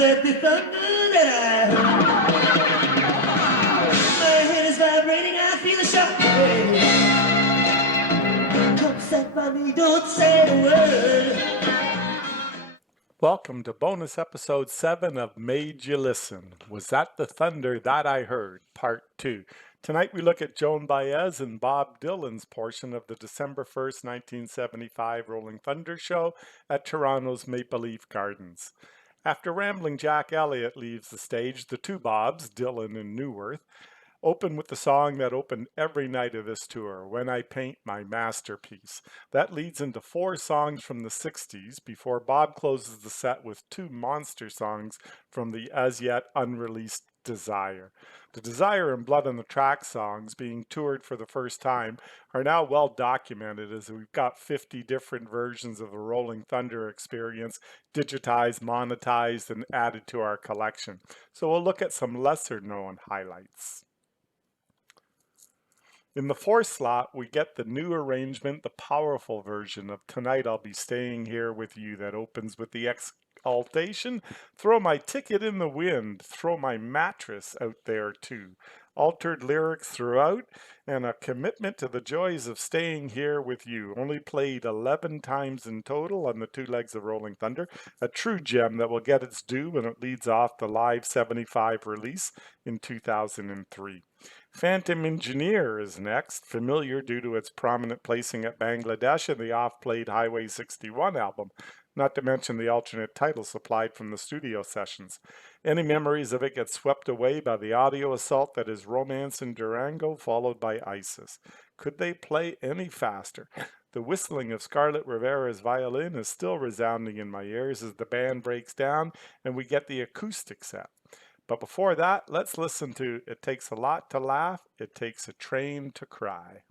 that the thunder that I heard? My head is vibrating, I feel a shock. Come set by me, don't say a word. Welcome to bonus episode 7 of Made You Listen. Was that the thunder that I heard? Part 2. Tonight we look at Joan Baez and Bob Dylan's portion of the December 1st, 1975 Rolling Thunder show at Toronto's Maple Leaf Gardens. After Rambling Jack Elliott leaves the stage, the two Bobs, Dylan and Newworth, open with the song that opened every night of this tour, When I Paint My Masterpiece. That leads into 4 songs from the 60s before Bob closes the set with 2 monster songs from the as yet unreleased Desire. The Desire and Blood on the Track songs, being toured for the first time, are now well documented as we've got 50 different versions of the Rolling Thunder experience digitized, monetized, and added to our collection. So we'll look at some lesser known highlights. In the 4th slot, we get the new arrangement, the powerful version of Tonight I'll Be Staying Here With You that opens with the exaltation, throw my ticket in the wind, throw my mattress out there too. Altered lyrics throughout, and a commitment to the joys of staying here with you. Only played 11 times in total on the 2 legs of Rolling Thunder. A true gem that will get its due when it leads off the Live 75 release in 2003. Phantom Engineer is next, familiar due to its prominent placing at Bangladesh in the oft-played Highway 61 album, not to mention the alternate title supplied from the studio sessions. Any memories of it get swept away by the audio assault that is Romance in Durango, followed by ISIS. Could they play any faster? The whistling of Scarlett Rivera's violin is still resounding in my ears as the band breaks down and we get the acoustic set. But before that, let's listen to It Takes a Lot to Laugh, It Takes a Train to Cry.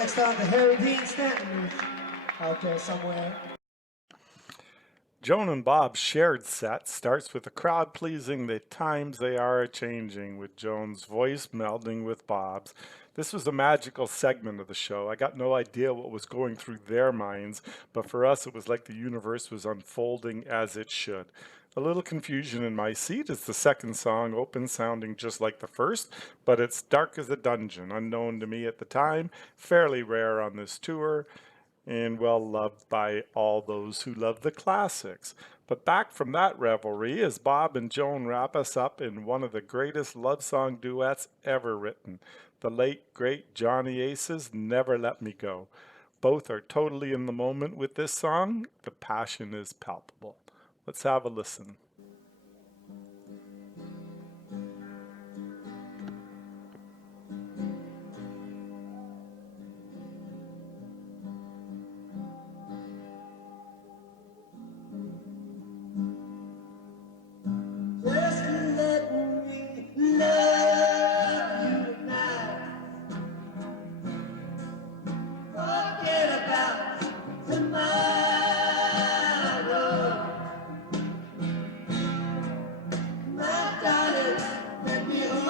next song to Harry Dean Stanton out there somewhere. Joan and Bob's shared set starts with the crowd pleasing the times they are changing, with Joan's voice melding with Bob's. This was a magical segment of the show. I got no idea what was going through their minds, but for us it was like the universe was unfolding as it should. A little confusion in my seat as the second song opens sounding just like the first, but it's dark as a dungeon, unknown to me at the time, fairly rare on this tour, and well loved by all those who love the classics. But back from that revelry as Bob and Joan wrap us up in one of the greatest love song duets ever written. The late, great Johnny Ace's Never Let Me Go. Both are totally in the moment with this song. The passion is palpable. Let's have a listen. Just let me love you tonight. Forget about tomorrow. My darling, let me hold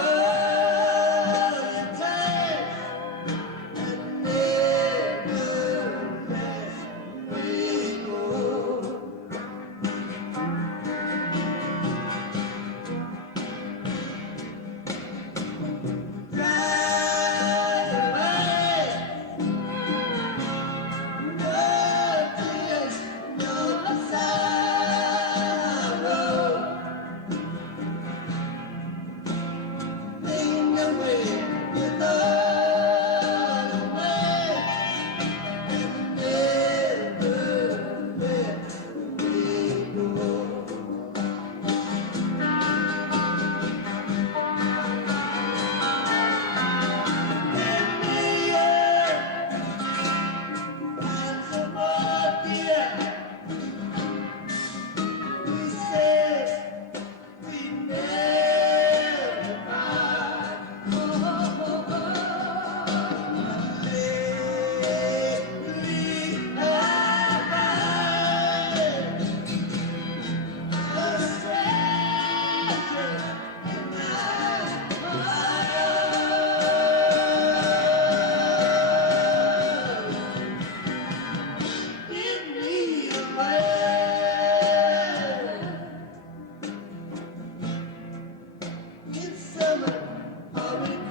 you tight and never let me go. Drive away, no tears, no sorrow. Making away with all the way and never let me go. Give me your and some more, dear. We said we never part. Lately I find a stranger in my heart. Give me a word in summer or in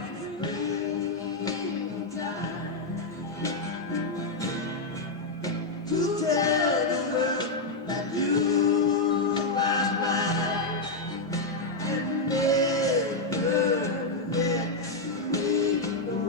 springtime to tell the world that you are mine and never let me go.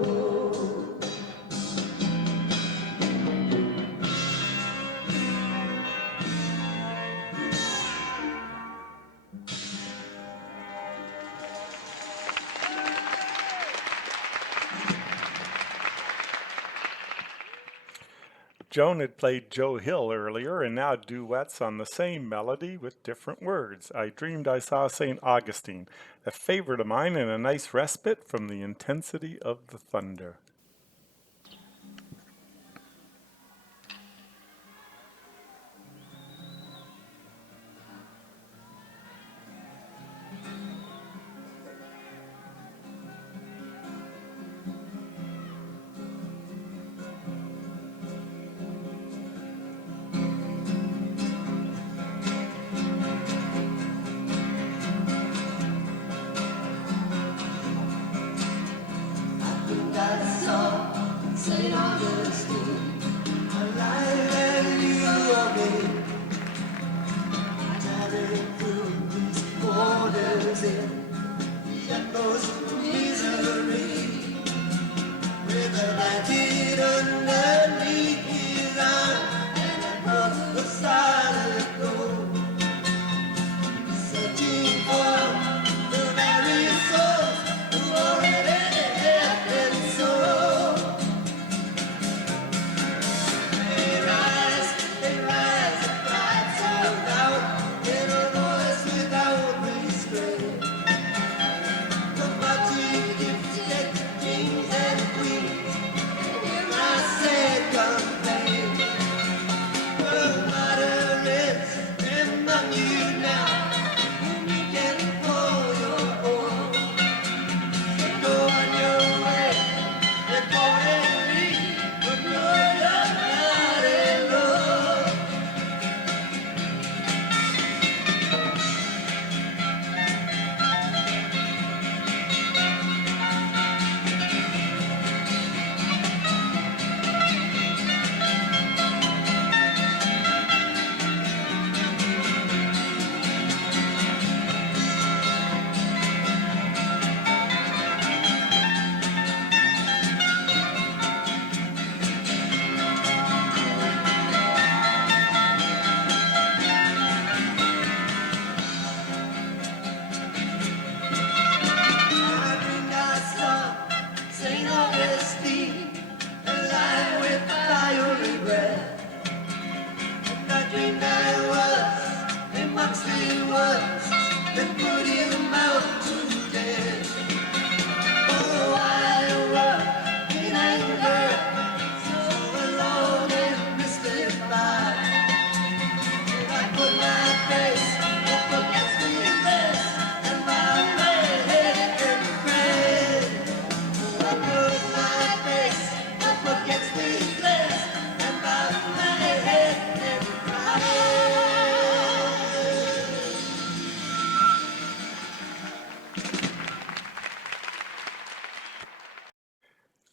Joan had played Joe Hill earlier and now duets on the same melody with different words. I dreamed I saw St. Augustine, a favorite of mine and a nice respite from the intensity of the thunder. I saw St. Augustine, alive and you are me, traveling through these borders in the utmost misery, with a blanket underneath his arm and a book of solid gold, searching for the very souls who already have been sold. They rise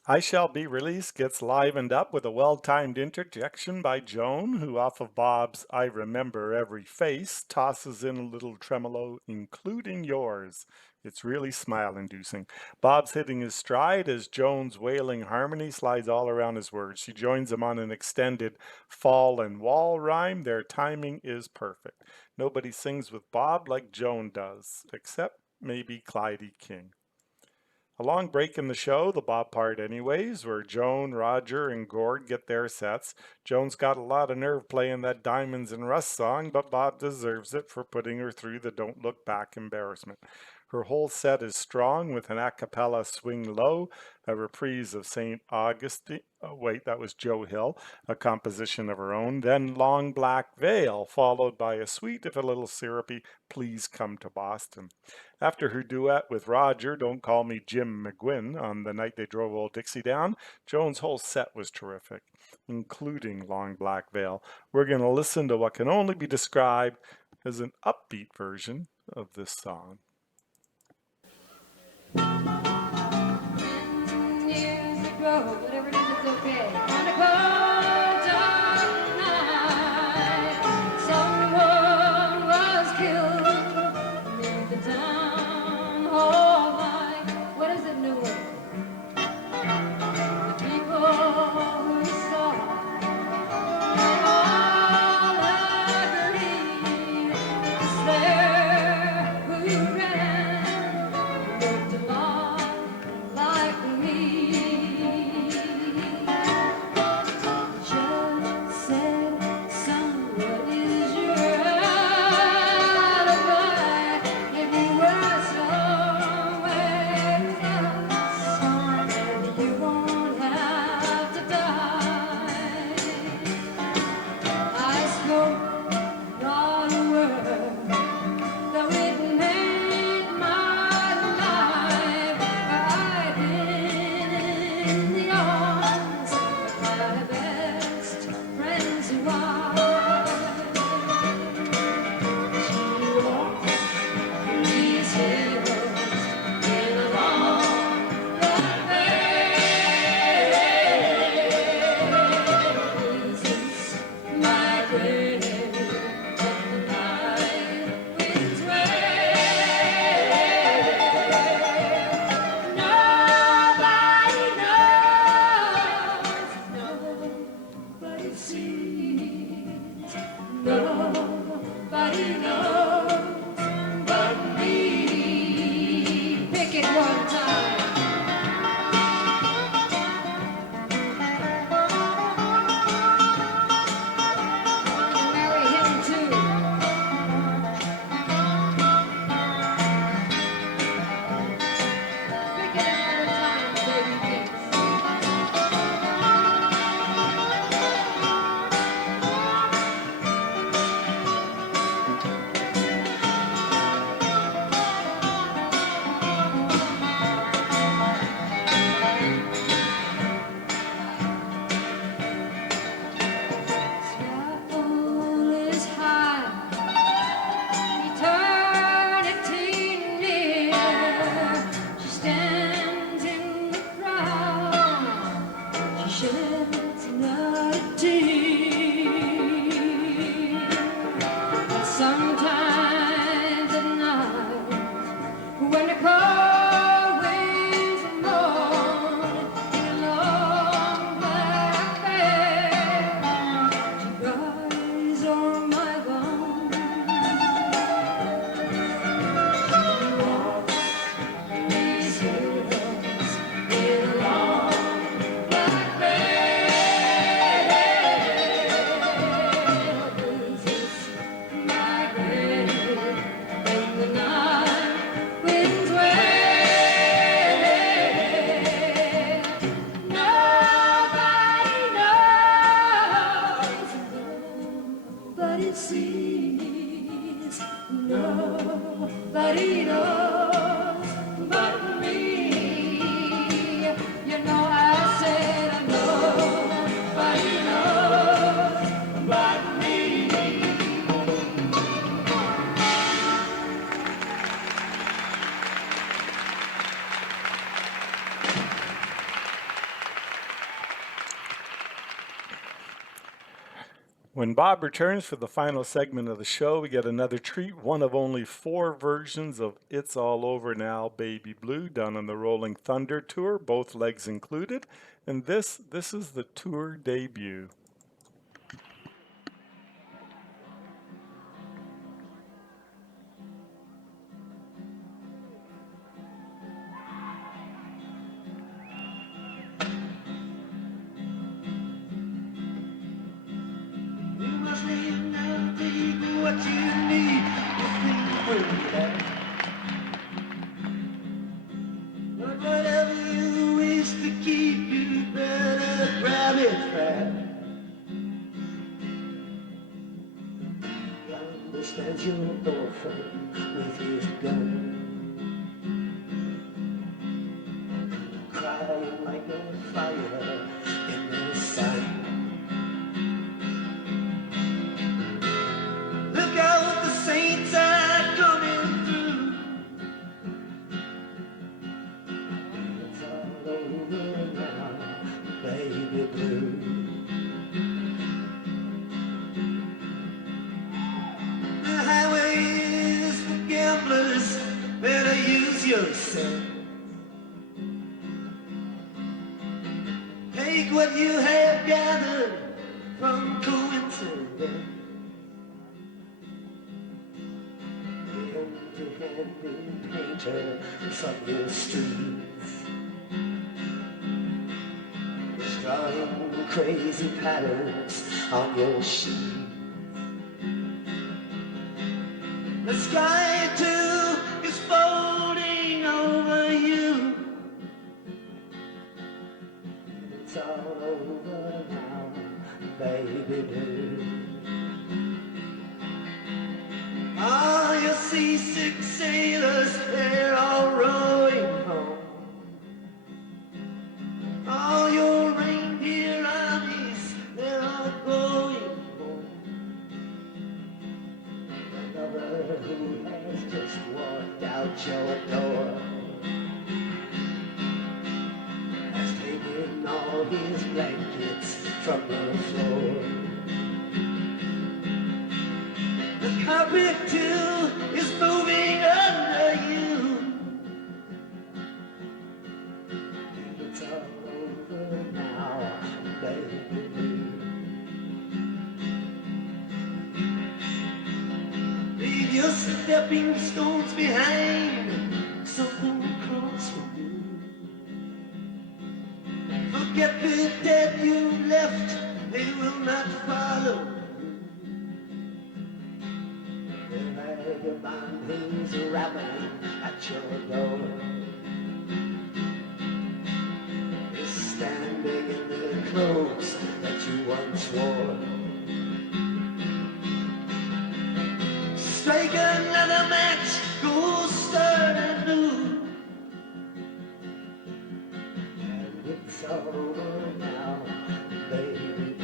I Shall Be Released gets livened up with a well-timed interjection by Joan, who off of Bob's I Remember Every Face tosses in a little tremolo, including yours. It's really smile-inducing. Bob's hitting his stride as Joan's wailing harmony slides all around his words. She joins him on an extended fall and wall rhyme. Their timing is perfect. Nobody sings with Bob like Joan does, except maybe Clyde King. A long break in the show, the Bob part anyways, where Joan, Roger, and Gord get their sets. Joan's got a lot of nerve playing that Diamonds and Rust song, but Bob deserves it for putting her through the Don't Look Back embarrassment. Her whole set is strong with an a cappella Swing Low, a reprise of St. Augustine. Oh, wait, that was Joe Hill, a composition of her own. Then Long Black Veil, followed by a sweet, if a little syrupy, Please Come to Boston. After her duet with Roger, Don't Call Me Jim McGuinn, on the night they drove Old Dixie down, Joan's whole set was terrific, including Long Black Veil. We're going to listen to what can only be described as an upbeat version of this song. Years ago, whatever it is, it's okay. On a cold dark night, someone was killed near the town hall light. What is it, Newark? The people who saw all agree. It's there who When Bob returns for the final segment of the show, we get another treat, one of only 4 versions of It's All Over Now, Baby Blue, done on the Rolling Thunder Tour, both legs included. And this is the tour debut. You must lay down, take what you need. You think we'll be back. But whatever you wish to keep, you better grab it fast. Yonder stands your orphan with his gun, crying like a fire in the sun. Look out, the saints are coming through. It's all over now, baby blue. The highway is for gamblers, better use your sense. Take what you have gathered from coincidence. Empty-handed painter from your streets, drawing crazy patterns on your sheet. The sky too is folding over you. It's all over now, baby blue. All your seasick sailors, they're all rowing home. All your reindeer armies, they're all going home. Another who has just walked out your door has taken all his blankets from the floor. The carpet too is moving under you. It's all over now, baby blue. Leave your stepping stones behind, something calls for you. Forget the dead you left, they will not follow. The vagabond who's rapping at your door is standing in the clothes that you once wore. Strike another match, go start anew. And it's over now, baby blue.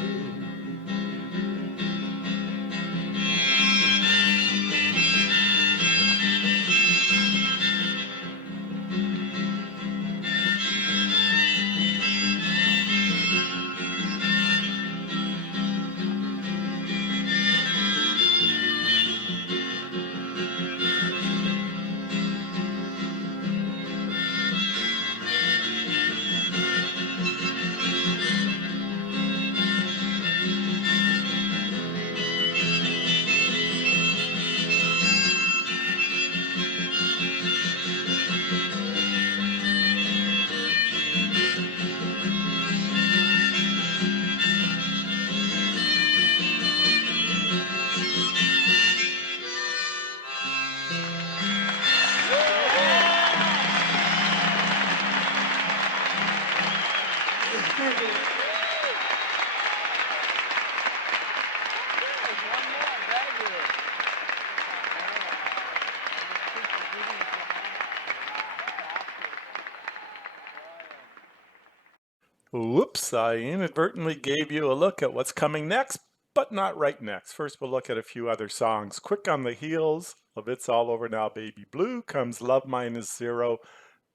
Whoops, I inadvertently gave you a look at what's coming next, but not right next. First, we'll look at a few other songs. Quick on the heels of It's All Over Now, Baby Blue comes Love Minus Zero,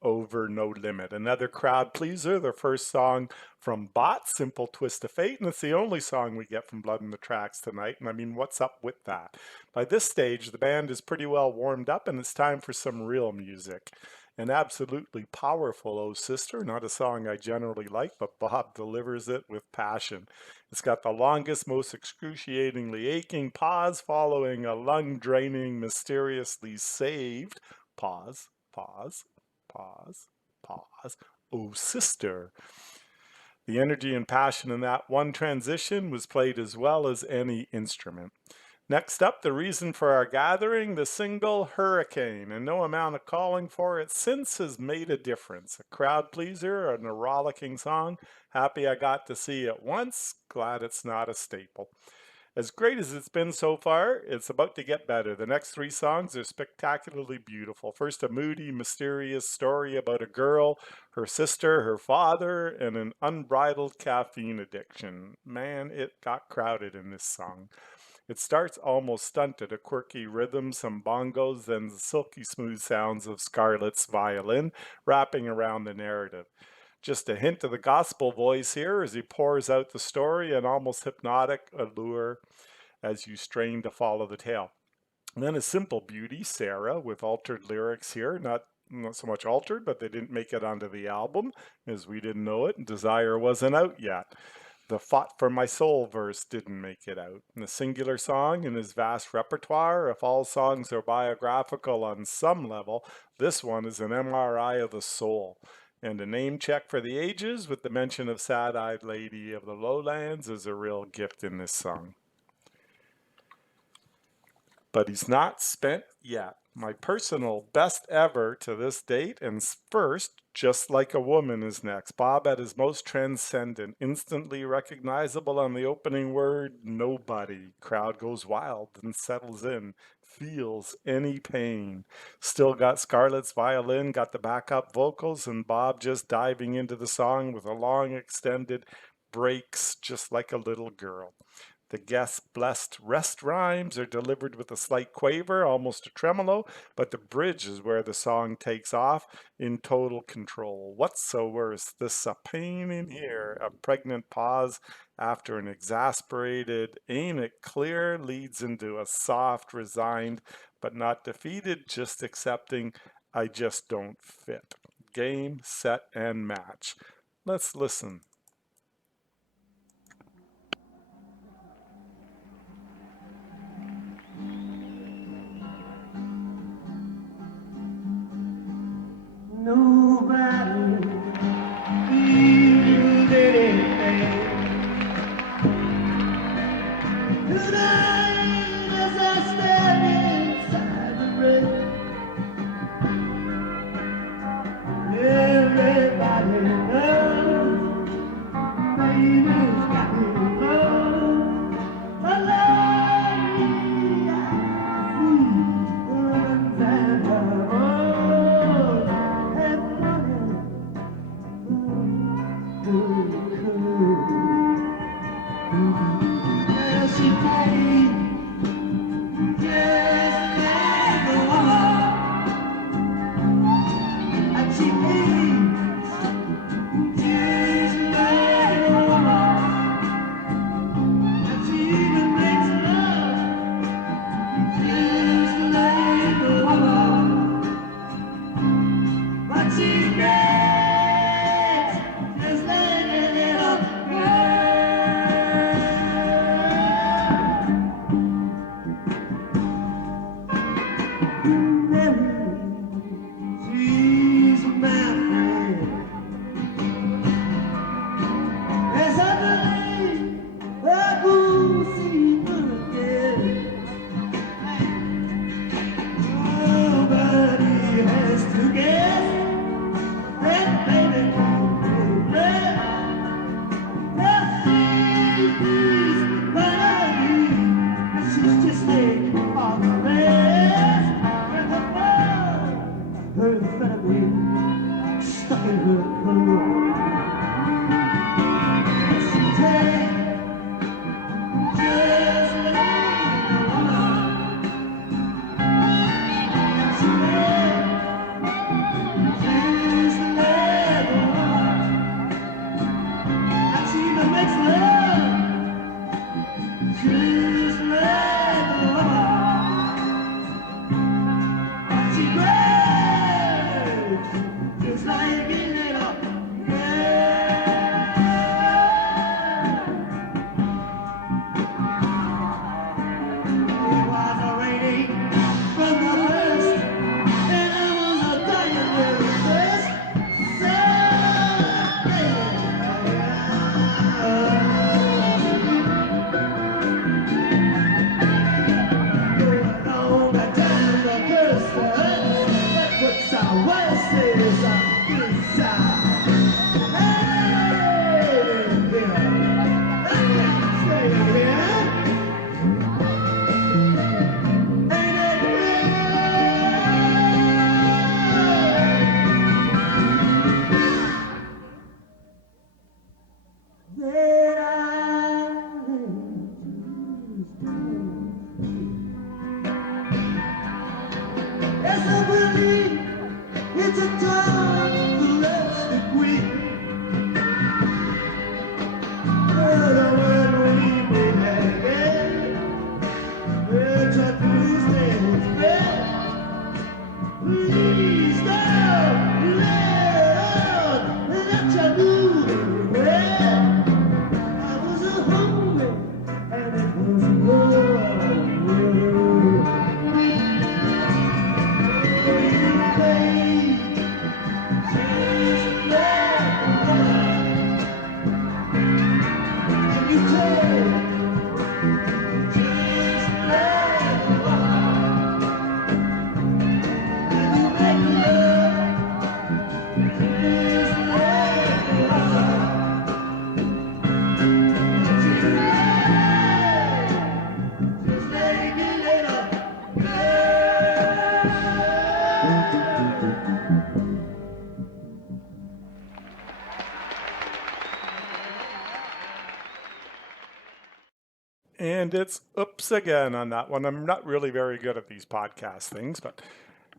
Over No Limit. Another crowd pleaser, the first song from Bot, Simple Twist of Fate, and it's the only song we get from Blood in the Tracks tonight. And I mean, what's up with that? By this stage, the band is pretty well warmed up, and it's time for some real music. An absolutely powerful Oh Sister, not a song I generally like, but Bob delivers it with passion. It's got the longest, most excruciatingly aching pause following a lung-draining, mysteriously saved pause, pause, pause, pause. Oh, sister. The energy and passion in that one transition was played as well as any instrument. Next up, the reason for our gathering, the single Hurricane, and no amount of calling for it since has made a difference. A crowd pleaser and a rollicking song. Happy I got to see it once, glad it's not a staple. As great as it's been so far, it's about to get better. The next three songs are spectacularly beautiful. First, a moody, mysterious story about a girl, her sister, her father, and an unbridled caffeine addiction. Man, it got crowded in this song. It starts almost stunted, a quirky rhythm, some bongos, then the silky smooth sounds of Scarlett's violin wrapping around the narrative. Just a hint of the gospel voice here as he pours out the story, an almost hypnotic allure as you strain to follow the tale. And then a simple beauty, Sarah, with altered lyrics here, not so much altered, but they didn't make it onto the album as we didn't know it, and Desire wasn't out yet. The Fought for My Soul verse didn't make it out. And the singular song in his vast repertoire, if all songs are biographical on some level, this one is an MRI of the soul. And a name check for the ages with the mention of Sad-Eyed Lady of the Lowlands is a real gift in this song. But he's not spent yet. My personal best ever to this date, and first, Just Like a Woman is next. Bob at his most transcendent, instantly recognizable on the opening word, nobody. Crowd goes wild and settles in, feels any pain. Still got Scarlett's violin, got the backup vocals, and Bob just diving into the song with a long extended breaks just like a little girl. The guest's blessed rest rhymes are delivered with a slight quaver, almost a tremolo, but the bridge is where the song takes off in total control. What's so worse? This a pain in here, a pregnant pause after an exasperated, ain't it clear, leads into a soft, resigned, but not defeated, just accepting, I just don't fit. Game, set, and match. Let's listen. Nobody feels anything tonight as I stand inside the rain. Everybody knows baby's got me low. A lonely runs and runs and running through the cool. Well, she played just like a woman, and she played just like a woman, and she even makes love just like a woman, but she gets just like a little girl. She's my friend. As I believe I go see her again. Nobody has to guess that baby won't be left. That she's money, and she's just like all the rest. With a ball, her family stuck in her clothes. She takes just like a woman. She takes just And it's oops again on that one. I'm not really very good at these podcast things, but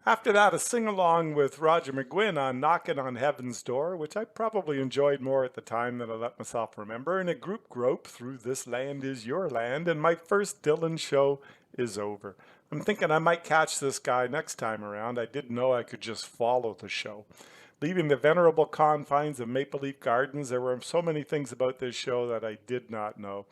after that, a sing-along with Roger McGuinn on Knocking on Heaven's Door, which I probably enjoyed more at the time than I let myself remember, and a group grope through This Land Is Your Land, and my first Dylan show is over. I'm thinking I might catch this guy next time around. I didn't know I could just follow the show. Leaving the venerable confines of Maple Leaf Gardens, there were so many things about this show that I did not know.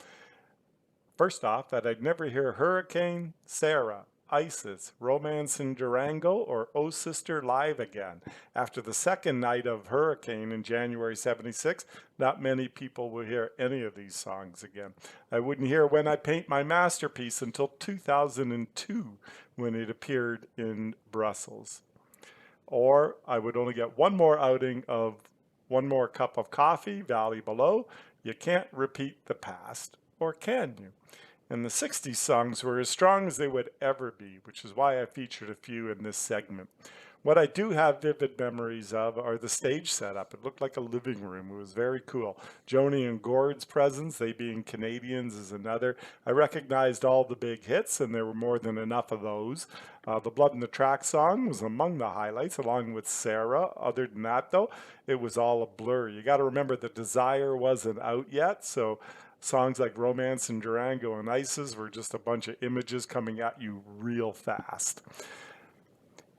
First off, that I'd never hear Hurricane, Sarah, Isis, Romance in Durango, or Oh Sister live again. After the second night of Hurricane in January 76, not many people will hear any of these songs again. I wouldn't hear When I Paint My Masterpiece until 2002 when it appeared in Brussels. Or I would only get one more outing of One More Cup of Coffee, Valley Below. You can't repeat the past, or can you? And the 60s songs were as strong as they would ever be, which is why I featured a few in this segment. What I do have vivid memories of are the stage setup. It looked like a living room. It was very cool. Joni and Gord's presence, they being Canadians, is another. I recognized all the big hits, and there were more than enough of those. The Blood in the Track song was among the highlights, along with Sarah. Other than that, though, it was all a blur. You got to remember the Desire wasn't out yet, so songs like Romance in Durango and Isis were just a bunch of images coming at you real fast.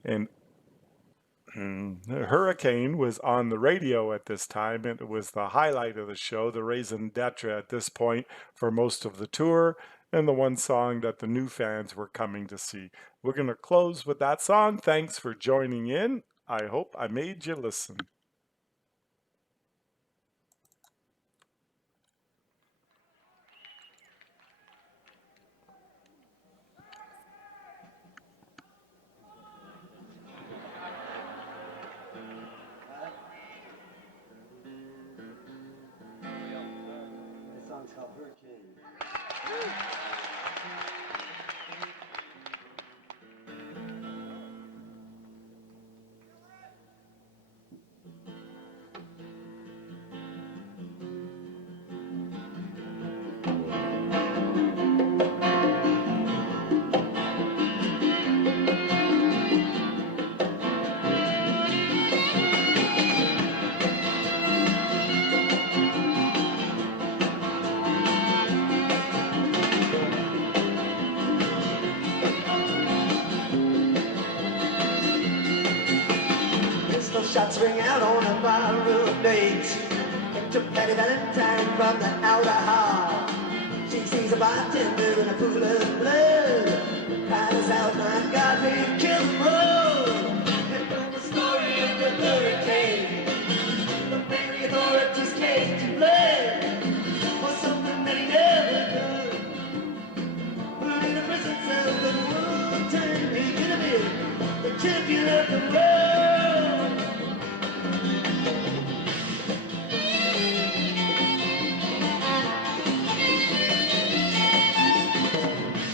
And Hurricane was on the radio at this time, and it was the highlight of the show, the raison d'etre at this point for most of the tour, and the one song that the new fans were coming to see. We're going to close with that song. Thanks for joining in. I hope I made you listen. The song's called Hurricane. Pistol shots ring out on a barroom date. Picture Patty Valentine from the outer hall. She sees a bartender in a pool of blood. Cries out, my God, they kill them all. And from the story of the hurricane, the very authorities came to blame for something that he never done. But in the presence of the one-time enemy, the champion of the world.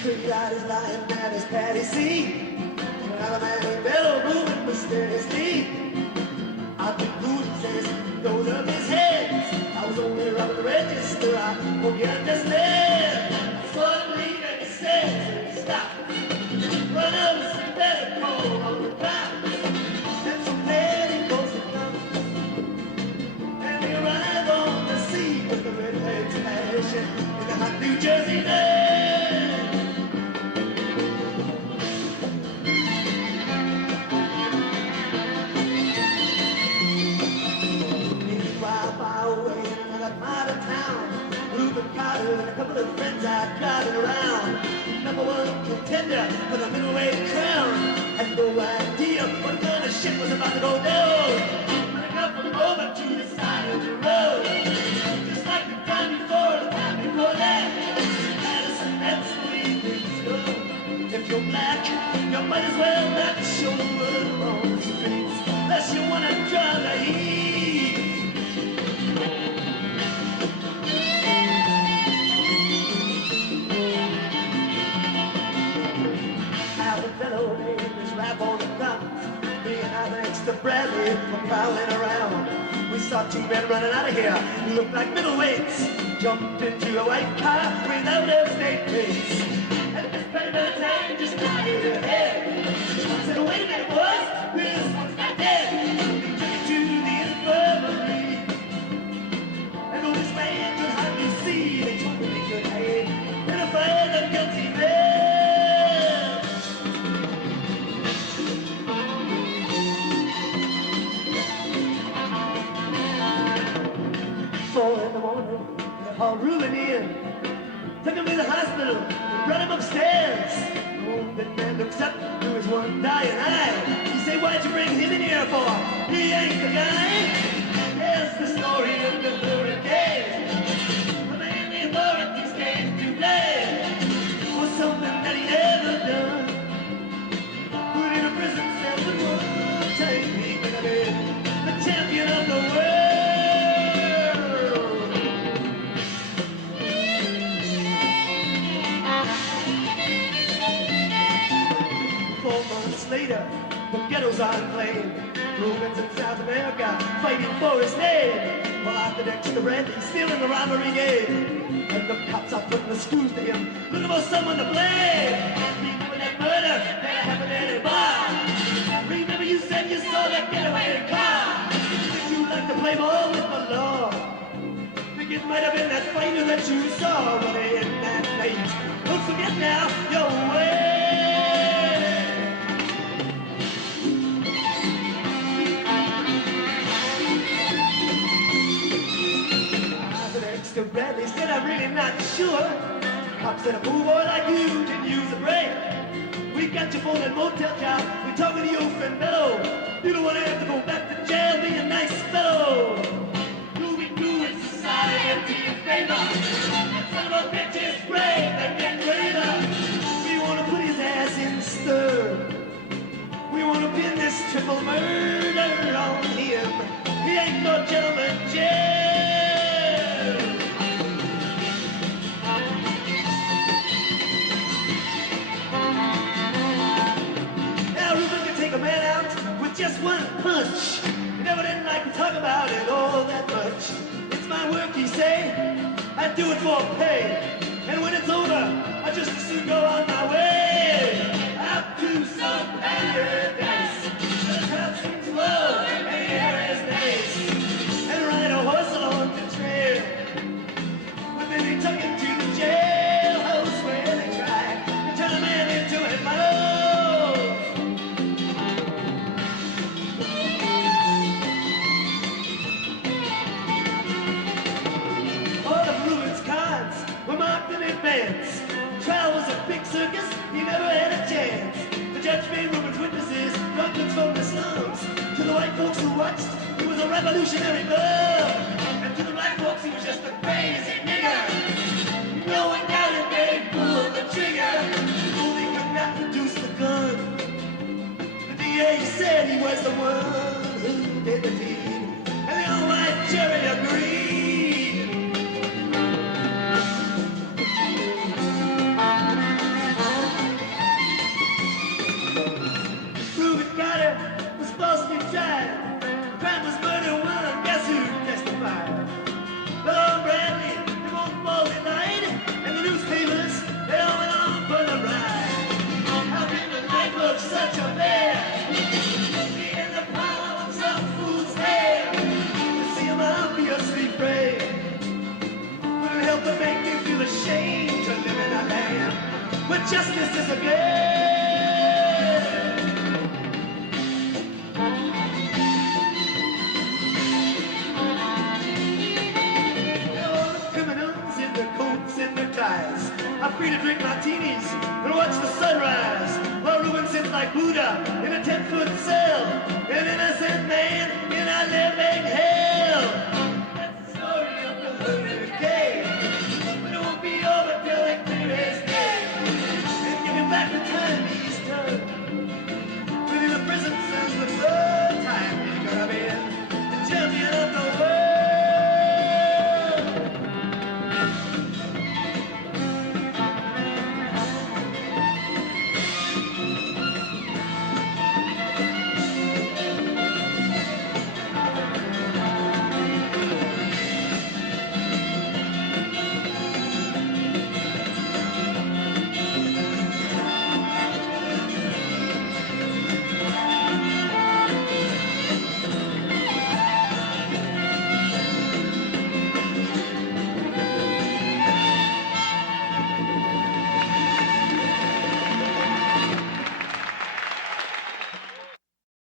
Three-eyed is lying down his Patty C. Another man named Bello moving mysteriously. I think Goody says he goes up his head. I was only robbing the register, I hope you understand. Suddenly he says, stop. Run over some better call on the ground. And some lady goes to come. And they arrive on the scene with the red legs flashing in the hot New Jersey night. And a couple of friends out driving around. Number one contender for the middleweight crown. Had no idea what kind of shit was about to go down. I got them over to the side of the road. Just like the time before, the time before that. Madison, that's the way things go. If you're black, you might as well not show the world on the streets. Unless you want to draw the heat. Fellow named his rap on the guns. Me and I thanks to Bradley for prowling around. We saw two men running out of here. Looked like middleweights. jumped into a white car without a state place. And Miss Patty Valentine just nodded her head. I said, wait a minute, boys, this one's not dead. He took it to the infirmary. And old this man could hardly see. They told him he could hang and find the guilty man. 4 in the morning, they hauled Reuben in. Took him to the hospital, brought him upstairs. Oh, that man looks up to his one dying eye. He say, why'd you bring him in here for? He ain't the guy. Here's the story of the hurricane. The man the authorities came to blame for something that he never done. Put in a prison cell for one time. He could have been the champion of the world. 4 months later, the ghettos are inflamed. Rubens in South America fighting for his name. While after Dexter Bradley still in the robbery game. And the cops are putting the screws to him, looking for someone to blame. Remember that murder that happened at a bar? Remember you said you saw that getaway car? Would you like to play ball with the law? Think it might have been that fighter that you saw running in that place. Don't forget now your way. Mr. Bradley said, I'm really not sure. Pop said, a poor boy like you can use a break. We got your phone and motel job. We're talking to your friend Bello. You don't want to have to go back to jail, be a nice fellow. Do we do in society a favor? Some of our bitches brave and get greater. We want to put his ass in stir. We want to pin this triple murder on him. He ain't no gentleman, Jay. A man out with just one punch. He never didn't like to talk about it all that much. It's my work, he say. I do it for pay. And when it's over, I just as soon go on my way. Out to some paradise. The crowd seems low and the air is nice. And ride a horse along the trail. But then they took him to the jailhouse where they try to turn a man into a mouse. Trial was a big circus, he never had a chance. The judge made Reuben's witnesses, drunkards from the slums. To the white folks who watched, he was a revolutionary bug. And to the black folks, he was just a crazy nigger. No one doubted they pulled the trigger. Oh, they could not produce the gun. The DA said he was the one who did the deed. And the old white jury agreed. Was falsely tried. Crime was murder one. Guess who testified? Well, Bradley, they won't fall tonight. And the newspapers, they all went on for the ride. How can the night look such a bear? Be in the palm of some fool's hair. To see him obviously pray. Couldn't help but make me feel ashamed to live in a land where justice is a game. I'm free to drink martinis and watch the sunrise while Reuben sits like Buddha in a 10-foot cell, an innocent man in a living hell.